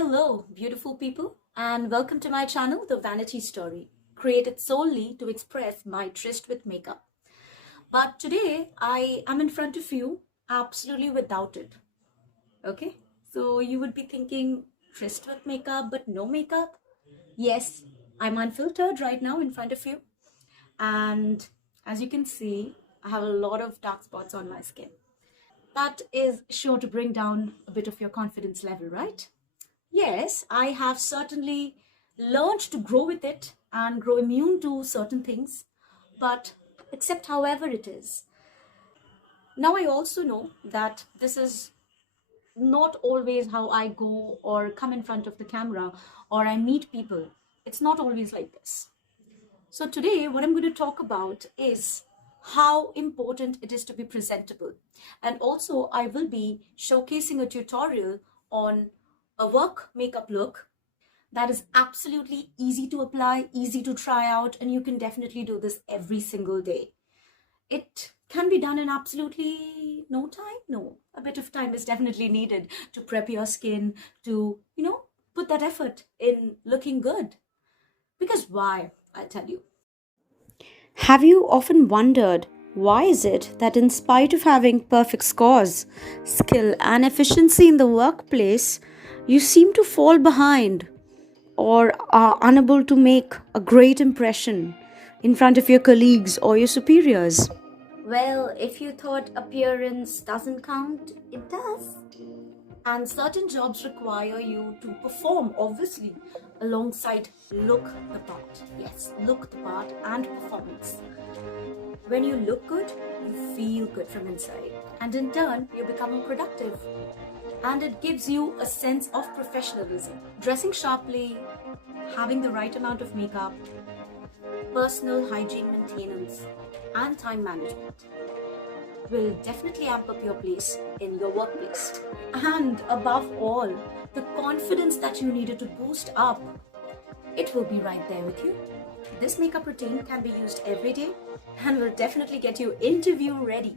Hello, beautiful people, and welcome to my channel, The Vanity Story, created solely to express my tryst with makeup. But today, I am in front of you absolutely without it. Okay? So you would be thinking, tryst with makeup, but no makeup? Yes, I'm unfiltered right now in front of you. And as you can see, I have a lot of dark spots on my skin. That is sure to bring down a bit of your confidence level, right? Yes, I have certainly learned to grow with it and grow immune to certain things, but accept however it is. Now, I also know that this is not always how I go or come in front of the camera or I meet people. It's not always like this. So, today, what I'm going to talk about is how important it is to be presentable. And also, I will be showcasing a tutorial on a work makeup look that is absolutely easy to apply, easy to try out, and you can definitely do this every single day. It can be done in absolutely no time. No, a bit of time is definitely needed to prep your skin, to, put that effort in looking good. Because why? I'll tell you. Have you often wondered why is it that in spite of having perfect scores, skill and efficiency in the workplace, you seem to fall behind or are unable to make a great impression in front of your colleagues or your superiors? Well, if you thought appearance doesn't count, it does. And certain jobs require you to perform, obviously, alongside look the part. Yes, look the part and performance. When you look good, you feel good from inside. And in turn, you become productive. And it gives you a sense of professionalism. Dressing sharply, having the right amount of makeup, personal hygiene maintenance, and time management will definitely amp up your place in your workplace. And above all, the confidence that you needed to boost up, it will be right there with you. This makeup routine can be used every day and will definitely get you interview ready.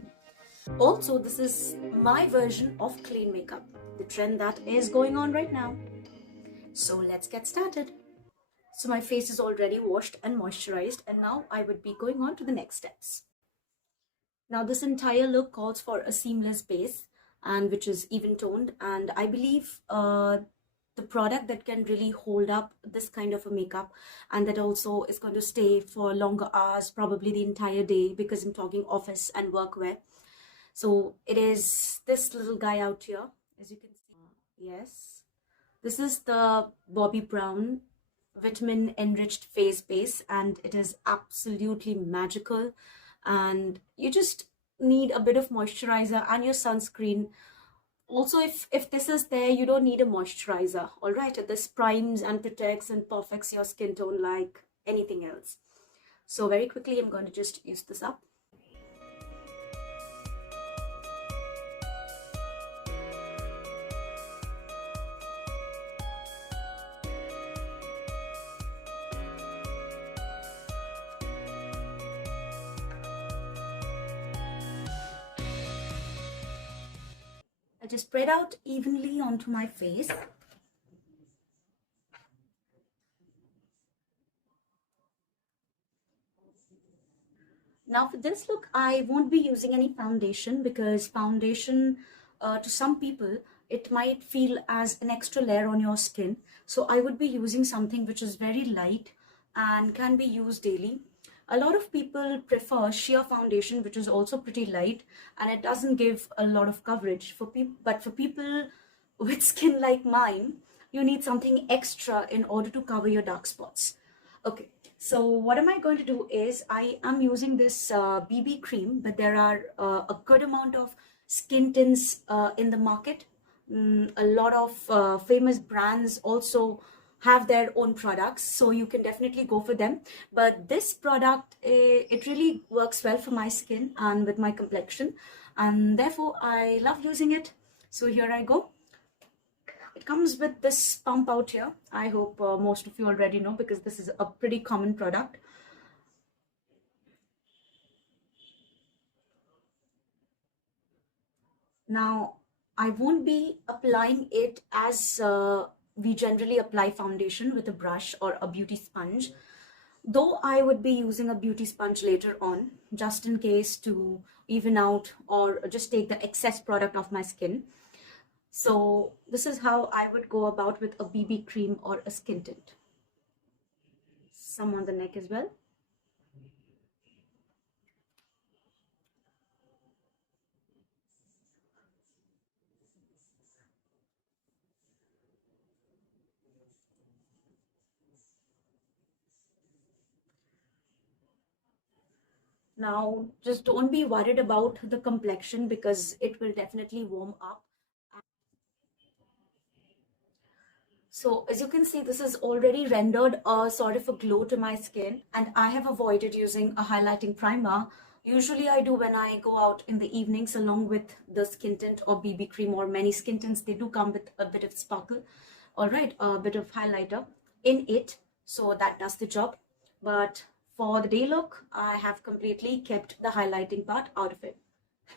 Also, this is my version of clean makeup, the trend that is going on right now. So let's get started. So my face is already washed and moisturized, and now I would be going on to the next steps. Now this entire look calls for a seamless base and which is even toned, and I believe the product that can really hold up this kind of a makeup and that also is going to stay for longer hours, probably the entire day, because I'm talking office and workwear. So it is this little guy out here, as you can see. Yes, this is the Bobbi Brown vitamin enriched face base, and it is absolutely magical. And you just need a bit of moisturizer and your sunscreen. Also, if this is there, you don't need a moisturizer. All right, this primes and protects and perfects your skin tone like anything else. So very quickly, I'm going to just use this up. I just spread out evenly onto my face. Now for this look, I won't be using any foundation because foundation, to some people, it might feel as an extra layer on your skin. So I would be using something which is very light and can be used daily. A lot of people prefer sheer foundation, which is also pretty light and it doesn't give a lot of coverage for people. But for people with skin like mine, you need something extra in order to cover your dark spots. Okay, so what am I going to do is I am using this BB cream, but there are a good amount of skin tints in the market. A lot of famous brands also have their own products, so you can definitely go for them. But this product, it really works well for my skin and with my complexion, and therefore I love using it. So here I go. It comes with this pump out here. I hope most of you already know because this is a pretty common product. Now, I won't be applying it as we generally apply foundation with a brush or a beauty sponge. Though I would be using a beauty sponge later on, just in case to even out or just take the excess product off my skin. So this is how I would go about with a BB cream or a skin tint. Some on the neck as well. Now, just don't be worried about the complexion because it will definitely warm up. So as you can see, this is already rendered a sort of a glow to my skin, and I have avoided using a highlighting primer. Usually I do when I go out in the evenings along with the skin tint or BB cream, or many skin tints, they do come with a bit of sparkle, all right, a bit of highlighter in it. So that does the job. But for the day look, I have completely kept the highlighting part out of it.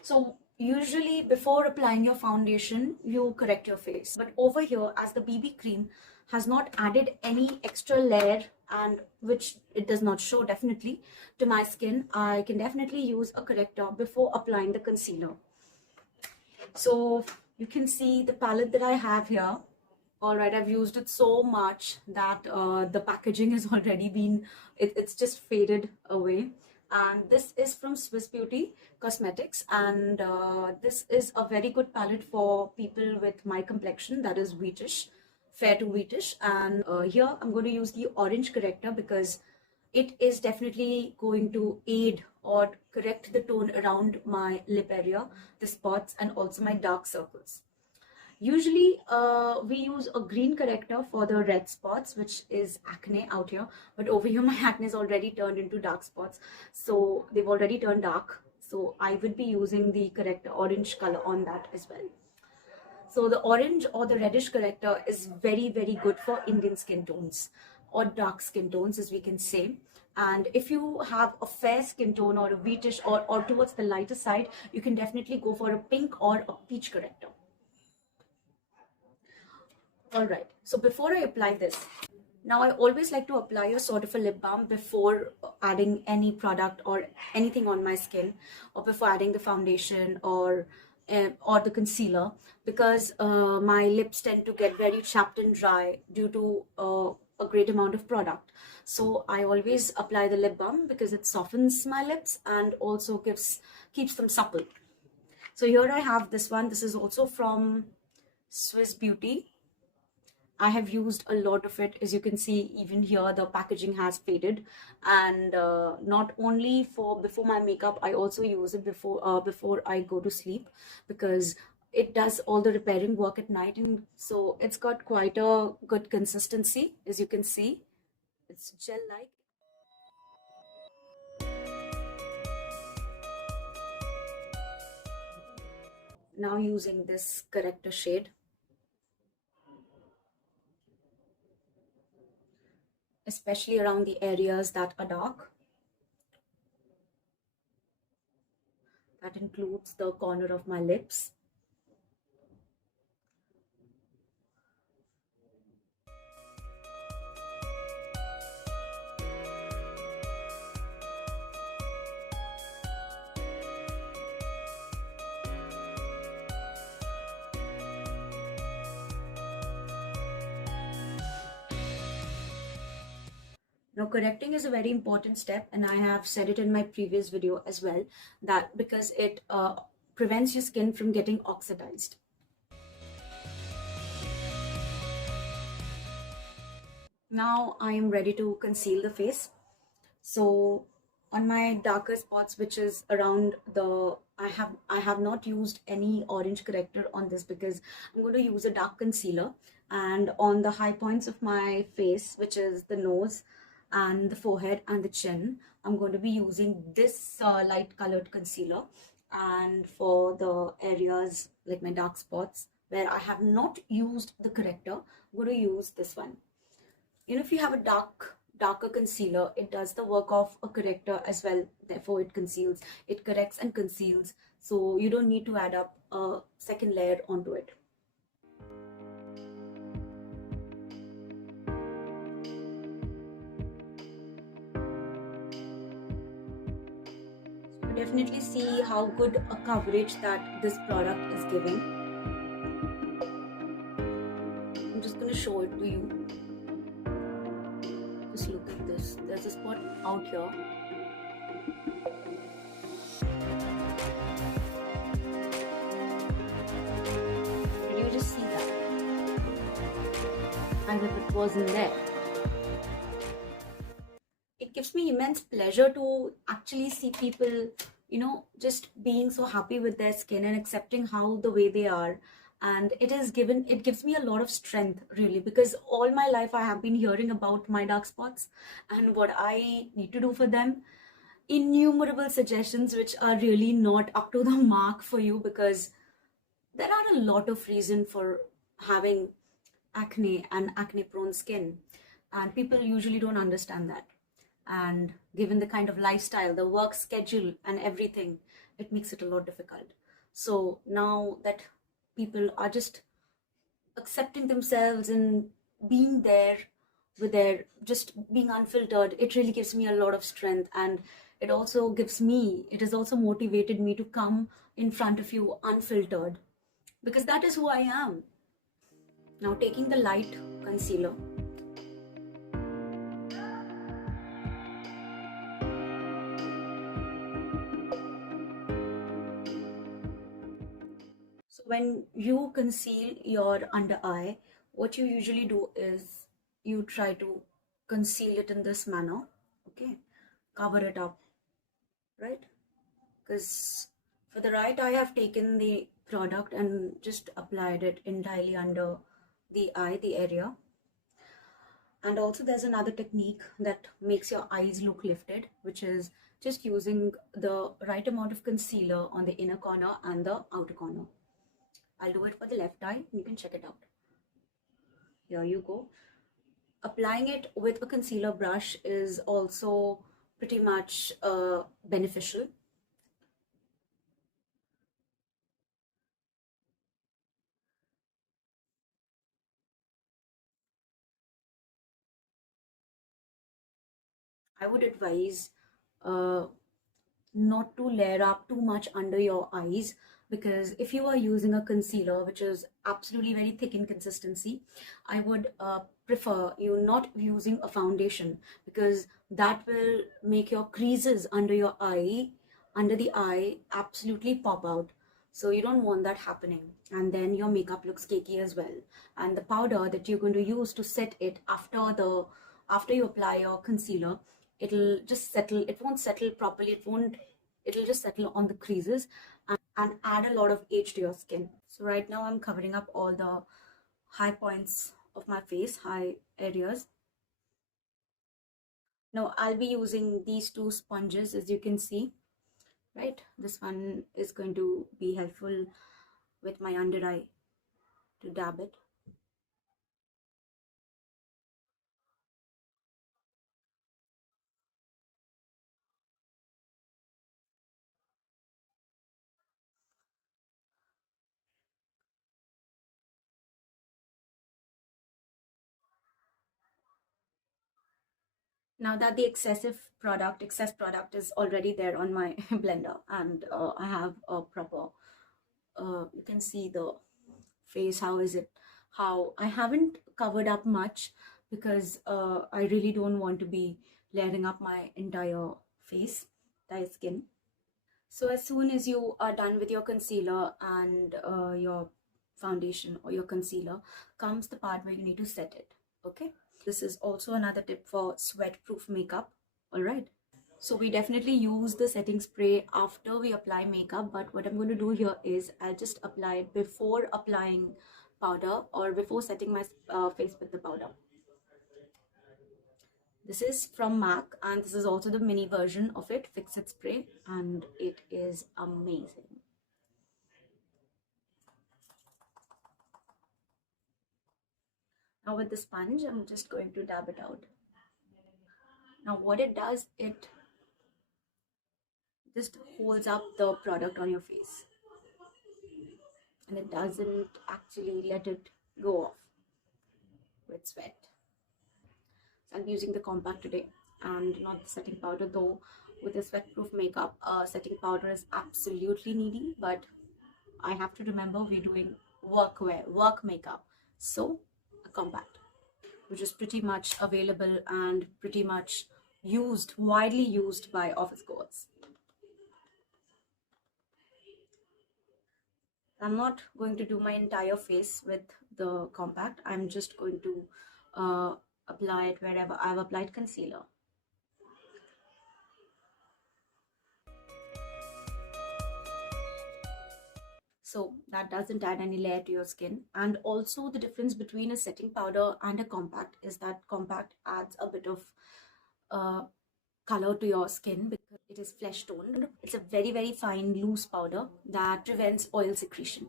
So usually before applying your foundation, you correct your face. But over here, as the BB cream has not added any extra layer, and which it does not show definitely to my skin, I can definitely use a corrector before applying the concealer. So you can see the palette that I have here. All right, I've used it so much that the packaging has already been, it's just faded away. And this is from Swiss Beauty Cosmetics, and this is a very good palette for people with my complexion, that is wheatish, fair to wheatish. And here I'm going to use the orange corrector because it is definitely going to aid or correct the tone around my lip area, the spots, and also my dark circles. Usually, we use a green corrector for the red spots, which is acne out here. But over here, my acne is already turned into dark spots. So they've already turned dark. So I would be using the corrector orange color on that as well. So the orange or the reddish corrector is very, very good for Indian skin tones or dark skin tones, as we can say. And if you have a fair skin tone or a wheatish or towards the lighter side, you can definitely go for a pink or a peach corrector. All right, so before I apply this, now I always like to apply a sort of a lip balm before adding any product or anything on my skin, or before adding the foundation or the concealer, because my lips tend to get very chapped and dry due to a great amount of product. So I always apply the lip balm because it softens my lips and also keeps them supple. So here I have this one. This is also from Swiss Beauty. I have used a lot of it. As you can see, even here the packaging has faded, and not only for before my makeup, I also use it before I go to sleep, because it does all the repairing work at night, and so it's got quite a good consistency. As you can see, it's gel like. Now using this corrector shade, especially around the areas that are dark. That includes the corner of my lips. Now, correcting is a very important step, and I have said it in my previous video as well, that because it prevents your skin from getting oxidized. Now I am ready to conceal the face. So on my darker spots, which is around the, I have not used any orange corrector on this because I'm going to use a dark concealer. And on the high points of my face, which is the nose and the forehead and the chin, I'm going to be using this light colored concealer. And for the areas like my dark spots where I have not used the corrector, I'm going to use this one. You know, if you have a darker concealer, it does the work of a corrector as well. Therefore, it conceals, it corrects and conceals. So you don't need to add up a second layer onto it. definitely see how good a coverage that this product is giving. I'm just going to show it to you. Just look at this. There's a spot out here. Did you just see that? As if it wasn't there. It gives me immense pleasure to actually see people, just being so happy with their skin and accepting how the way they are. And it gives me a lot of strength, really, because all my life I have been hearing about my dark spots and what I need to do for them. Innumerable suggestions which are really not up to the mark for you, because there are a lot of reasons for having acne and acne prone skin, and people usually don't understand that. And given the kind of lifestyle, the work schedule and everything, it makes it a lot difficult. So now that people are just accepting themselves and being there with their just being unfiltered, it really gives me a lot of strength. And it has also motivated me to come in front of you unfiltered, because that is who I am. Now, taking the light concealer, so when you conceal your under eye, what you usually do is you try to conceal it in this manner. Okay, cover it up, right? Because for the right eye, I've taken the product and just applied it entirely under the eye, the area. And also there's another technique that makes your eyes look lifted, which is just using the right amount of concealer on the inner corner and the outer corner. I'll do it for the left eye. You can check it out. Here you go. Applying it with a concealer brush is also pretty much beneficial. I would advise uh, not to layer up too much under your eyes, because if you are using a concealer which is absolutely very thick in consistency, I would prefer you not using a foundation, because that will make your creases under the eye absolutely pop out. So you don't want that happening, and then your makeup looks cakey as well. And the powder that you're going to use to set it after you apply your concealer, it'll just settle. It won't settle properly. It'll just settle on the creases and add a lot of age to your skin. So right now I'm covering up all the high points of my face, high areas. Now I'll be using these two sponges, as you can see, right? This one is going to be helpful with my under eye to dab it. Now that the excess product is already there on my blender, and I have a proper, you can see the face. How is it? How I haven't covered up much, because I really don't want to be layering up my entire face, entire skin. So as soon as you are done with your concealer and your foundation or your concealer, comes the part where you need to set it. Okay, this is also another tip for sweat proof makeup. All right, so we definitely use the setting spray after we apply makeup, but what I'm going to do here is I'll just apply it before applying powder, or before setting my face with the powder. This is from M.A.C, and this is also the mini version of it, Fix It Spray, and it is amazing. Now with the sponge, I'm just going to dab it out. Now what it does, it just holds up the product on your face, and it doesn't actually let it go off with sweat. So I'll be using the compact today and not the setting powder, though with a sweatproof makeup, setting powder is absolutely needy, but I have to remember we're doing workwear, work makeup. So a compact, which is pretty much available and pretty much used, widely used by office goers. I'm not going to do my entire face with the compact. I'm just going to apply it wherever I've applied concealer. So that doesn't add any layer to your skin. And also the difference between a setting powder and a compact is that compact adds a bit of uh, color to your skin because it is flesh toned. It's a very, very fine loose powder that prevents oil secretion.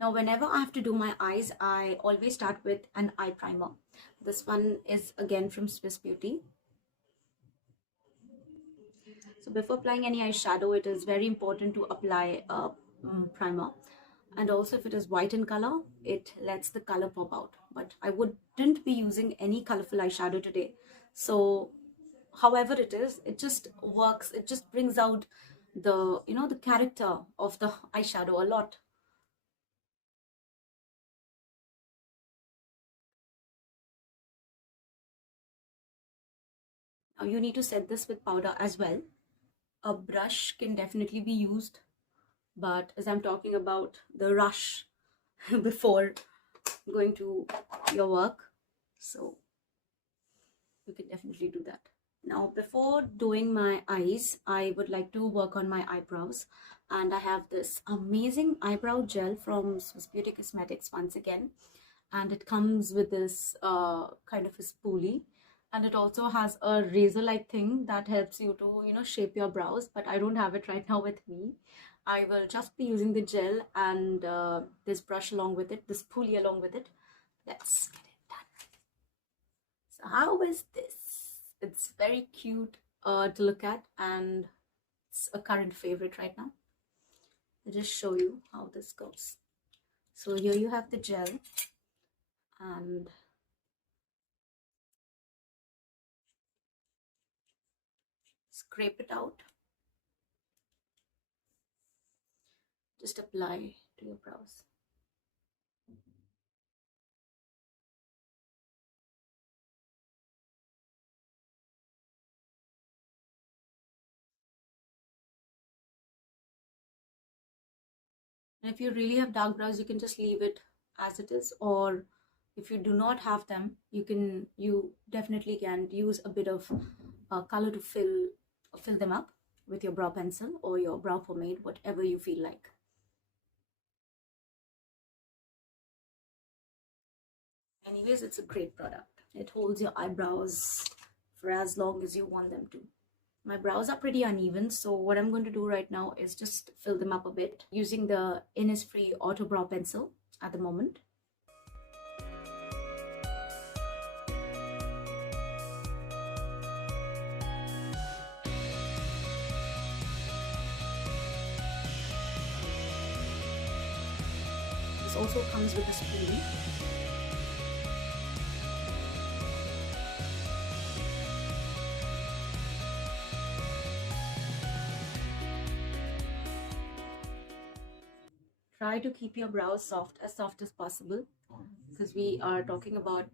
Now, whenever I have to do my eyes, I always start with an eye primer. This one is again from Swiss Beauty. So before applying any eyeshadow, it is very important to apply a primer. And also if it is white in color, it lets the color pop out. But I wouldn't be using any colorful eyeshadow today. So however it is, it just works. It just brings out the, the character of the eyeshadow a lot. Now you need to set this with powder as well. A brush can definitely be used, but as I'm talking about the rush before going to your work, so you can definitely do that. Now before doing my eyes, I would like to work on my eyebrows, and I have this amazing eyebrow gel from Swiss Beauty Cosmetics once again, and it comes with this kind of a spoolie, and it also has a razor like thing that helps you to shape your brows, but I don't have it right now with me. I will just be using the gel and this brush along with it, this spoolie along with it. Let's get it done. So how is this? It's very cute to look at, and it's a current favorite right now. I'll just show you how this goes. So here you have the gel, and scrape it out. Just apply to your brows. And if you really have dark brows, you can just leave it as it is, or if you do not have them, you definitely can use a bit of color to fill them up with your brow pencil or your brow pomade, whatever you feel like. Anyways, it's a great product. It holds your eyebrows for as long as you want them to. My brows are pretty uneven, so what I'm going to do right now is just fill them up a bit using the Innisfree Auto Brow Pencil at the moment. This also comes with a spoolie. Try to keep your brows soft as possible, because we are talking about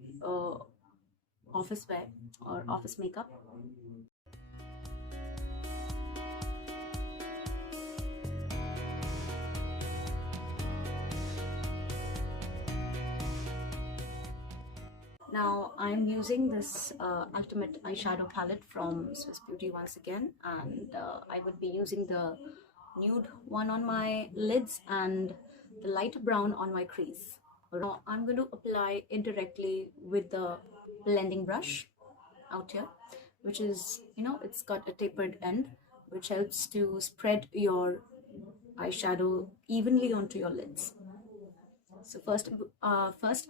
office wear or office makeup. Now I'm using this Ultimate Eyeshadow Palette from Swiss Beauty once again, and I would be using the nude one on my lids and the light brown on my crease. Now I'm going to apply indirectly with the blending brush out here, which is, it's got a tapered end, which helps to spread your eyeshadow evenly onto your lids. So first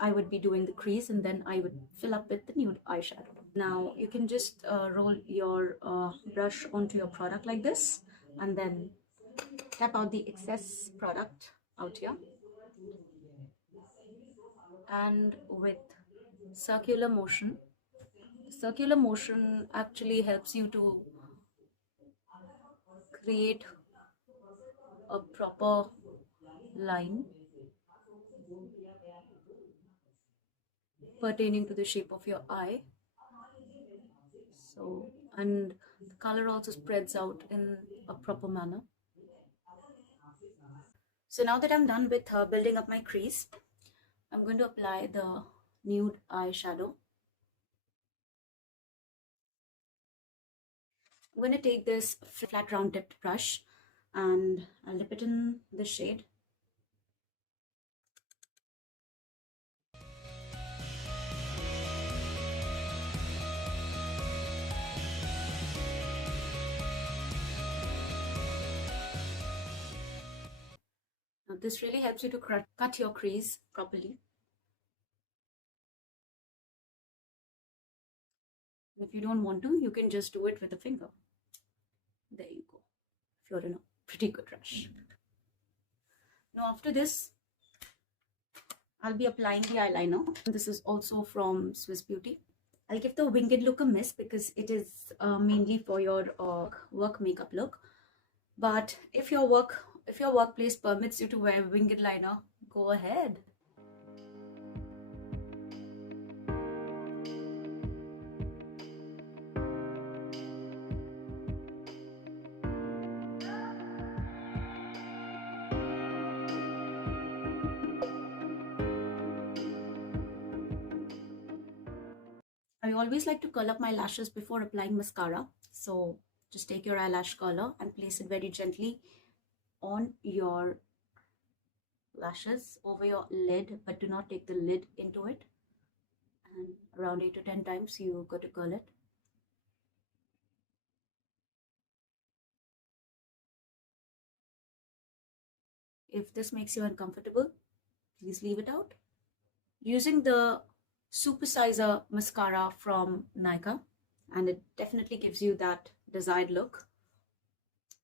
I would be doing the crease, and then I would fill up with the nude eyeshadow. Now you can just roll your brush onto your product like this, and then tap out the excess product out here. And with circular motion actually helps you to create a proper line pertaining to the shape of your eye. So, and the color also spreads out in a proper manner. So now that I'm done with building up my crease, I'm going to apply the nude eyeshadow. I'm going to take this flat round tipped brush and I'll dip it in the shade. Now this really helps you to cut your crease properly. If you don't want to, you can just do it with a finger. There you go, if you're in a pretty good rush. Now after this, I'll be applying the eyeliner. This is also from Swiss Beauty. I'll give the winged look a miss because it is mainly for your work makeup look. But if your workplace permits you to wear winged liner, go ahead. I always like to curl up my lashes before applying mascara. So just take your eyelash curler and place it very gently on your lashes over your lid, but do not take the lid into it. And around 8 to 10 times you got to curl it. If this makes you uncomfortable, please leave it out. Using the Supersizer mascara from Nykaa, and it definitely gives you that desired look.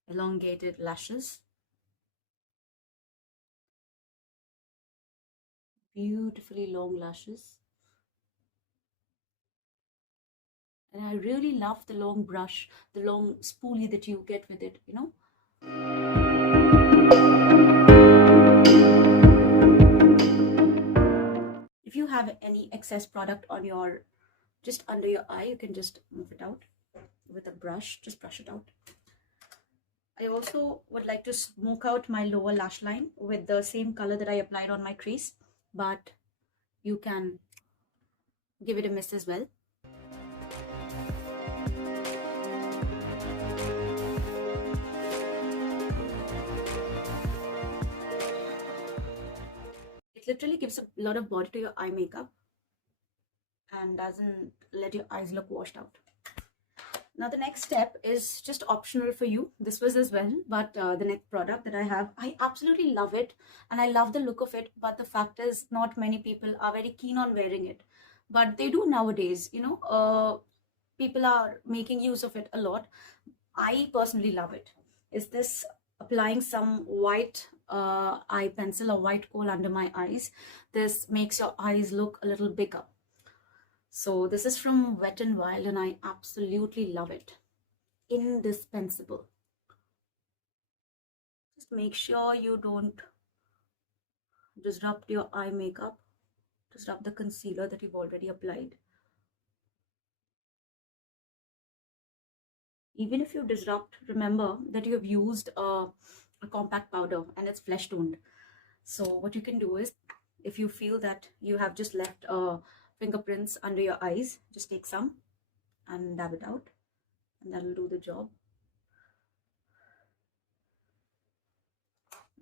Elongated lashes, beautifully long lashes, and I really love the long brush, the long spoolie that you get with it, you know. If you have any excess product on your, just under your eye, you can just move it out with a brush, just brush it out. I also would like to smoke out my lower lash line with the same color that I applied on my crease, but you can give it a miss as well. It literally gives a lot of body to your eye makeup and doesn't let your eyes look washed out. Now the next step is just optional for you. This was as well, but the next product that I have, I absolutely love it and I love the look of it, but the fact is not many people are very keen on wearing it, but they do nowadays, you know. People are making use of it a lot. I personally love it. Is this applying some white eye pencil or white kohl under my eyes? This makes your eyes look a little bigger. So this is from Wet n Wild and I absolutely love it. Indispensable. Just make sure you don't disrupt your eye makeup, disrupt the concealer that you've already applied. Even if you disrupt, remember that you have used a compact powder and it's flesh toned. So what you can do is, if you feel that you have just left fingerprints under your eyes, just take some and dab it out and that'll do the job.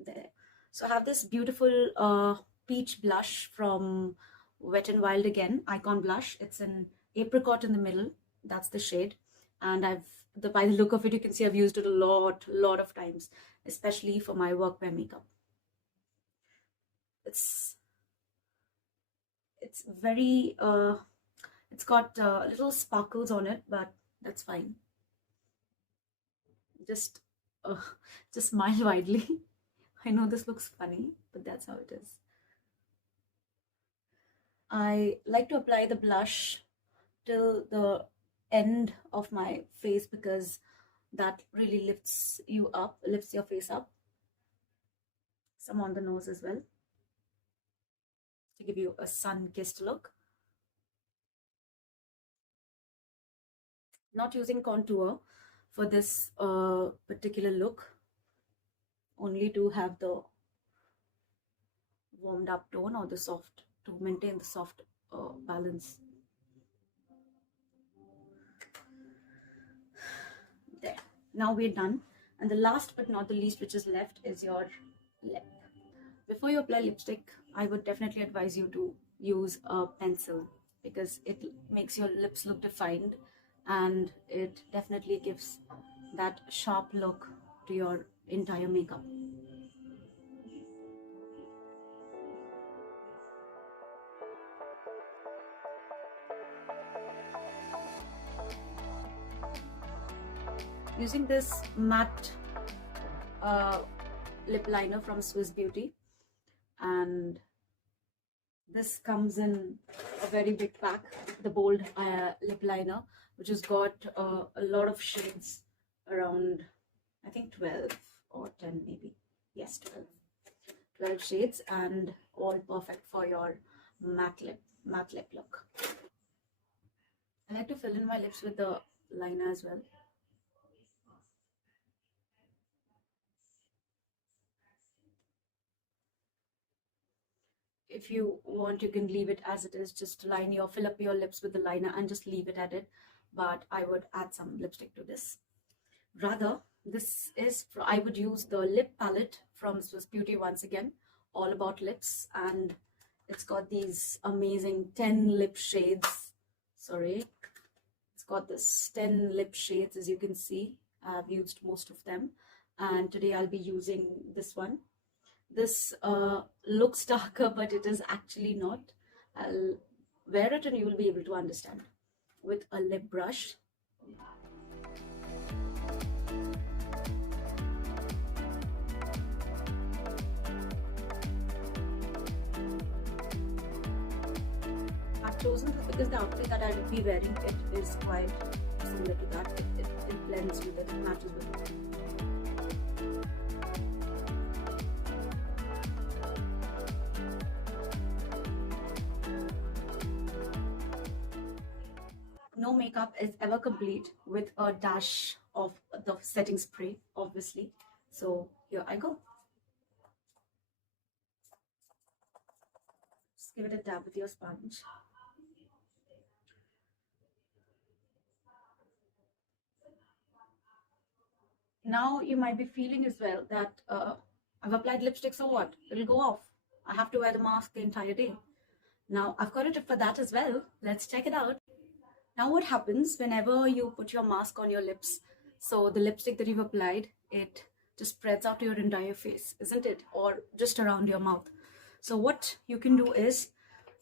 There. So I have this beautiful peach blush from Wet n Wild again, Icon Blush. It's an apricot in the middle. That's the shade. And by the look of it, you can see I've used it a lot of times, especially for my workwear makeup. It's very, it's got little sparkles on it, but that's fine. Just smile widely. I know this looks funny, but that's how it is. I like to apply the blush till the end of my face because that really lifts you up, lifts your face up. Some on the nose as well to give you a sun-kissed look. Not using contour for this particular look, only to have the warmed up tone or the soft, to maintain the soft balance. There. Now we're done. And the last but not the least which is left is your lip. Before you apply lipstick, I would definitely advise you to use a pencil because it makes your lips look defined and it definitely gives that sharp look to your entire makeup. Using this matte lip liner from Swiss Beauty, and this comes in a very big pack, the bold lip liner, which has got a lot of shades, around I think 12 or 10 maybe. Yes, 12 shades, and all perfect for your matte lip look. I like to fill in my lips with the liner as well. If you want, you can leave it as it is, just fill up your lips with the liner and just leave it at it, but I would add some lipstick to this. Rather, this is, I would use the lip palette from Swiss Beauty once again, all about lips, and it's got these amazing 10 lip shades. Sorry, it's got this 10 lip shades, as you can see. I've used most of them, and today I'll be using this one. This looks darker, but it is actually not. I'll wear it and you will be able to understand. With a lip brush, I've chosen this because the outfit that I'll be wearing, it is quite similar to that. It blends with it, it matches with it. No makeup is ever complete with a dash of the setting spray, obviously. So here I go. Just give it a dab with your sponge. Now you might be feeling as well that I've applied lipstick, so what? It'll go off. I have to wear the mask the entire day. Now I've got a tip for that as well. Let's check it out. Now what happens whenever you put your mask on your lips, so the lipstick that you've applied, it just spreads out to your entire face, isn't it? Or just around your mouth. So what you can do is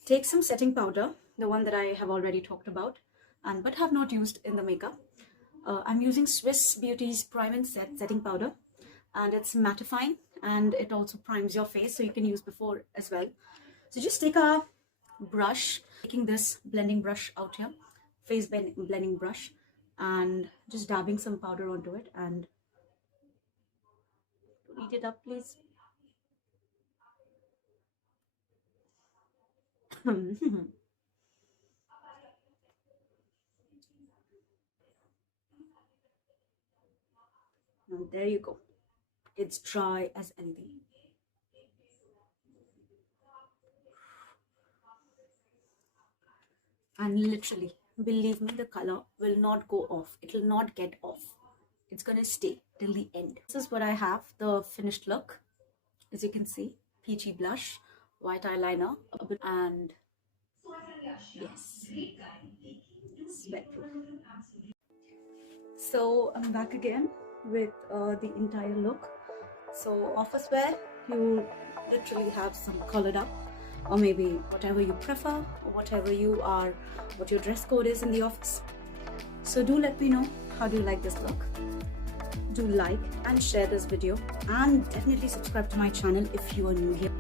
take some setting powder, the one that I have already talked about, and but have not used in the makeup. I'm using Swiss Beauty's Prime and Set setting powder, and it's mattifying and it also primes your face, so you can use before as well. So just take a brush, taking this blending brush out here, face blending brush, and just dabbing some powder onto it, and heat it up, please. And there you go. It's dry as anything. And literally, believe me, the color will not go off. It will not get off. It's gonna stay till the end. This is what I have, the finished look. As you can see, peachy blush, white eyeliner, and yes, sweatproof. So I'm back again with the entire look. So office wear, you literally have some colored up, or maybe whatever you prefer, or whatever you are, what your dress code is in the office. So do let me know, how do you like this look? Do like and share this video, and definitely subscribe to my channel if you are new here.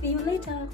See you later.